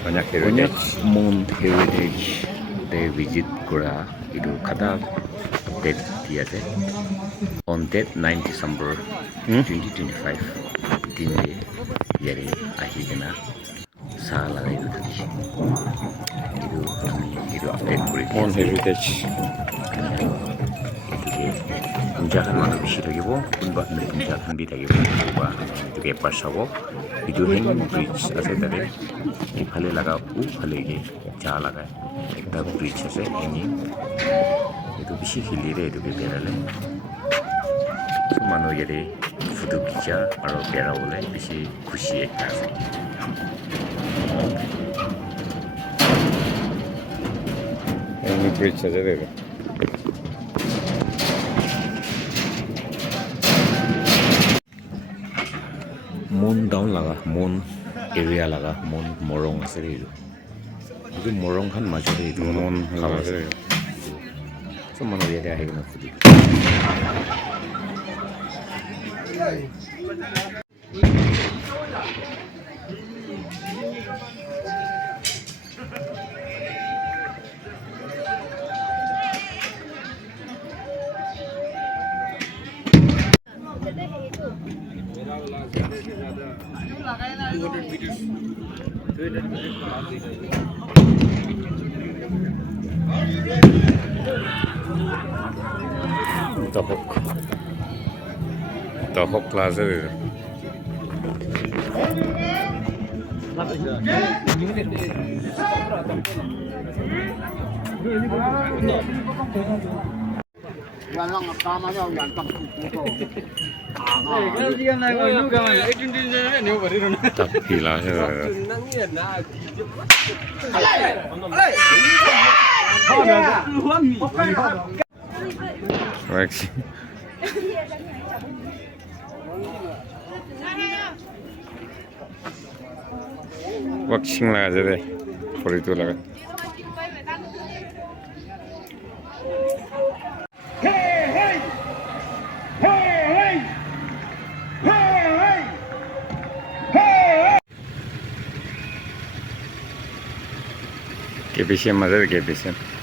Konyak Mon Heritage they visit kura itu kata date dia se on date 9 December 2025 din de yari ahi kena sala itu tadi itu kami itu update kuri Mon Heritage. punca kan mana bisi lagi bo punba ne punca kan bi lagi bo coba itu ke pas sabo itu hanging bridge ase tadi ইফালে লাগা উফালে গিয়ে চা লাগায় একটা bridge আছে hanging এইটো বেছি হিলিৰে এইটোকে বেৰালে মানুহ ইয়াতে ফটো খিচা আৰু বেৰাবলৈ বেছি খুচি একটা আছে Hanging bridge আছে দেখো মন ডাউন লাগা মন এৰিয়া লাগা মন মৰং আছে এইটো এইটো মৰং খান মাজতে এইটো মন খাব আছে আছে চব মানুহ ইয়াতে আহি কিনে ফটো দহক প্লাজা দেখো tập thì là thế rồi wakching lah aja deh for itu lah KPCM aja deh KPCM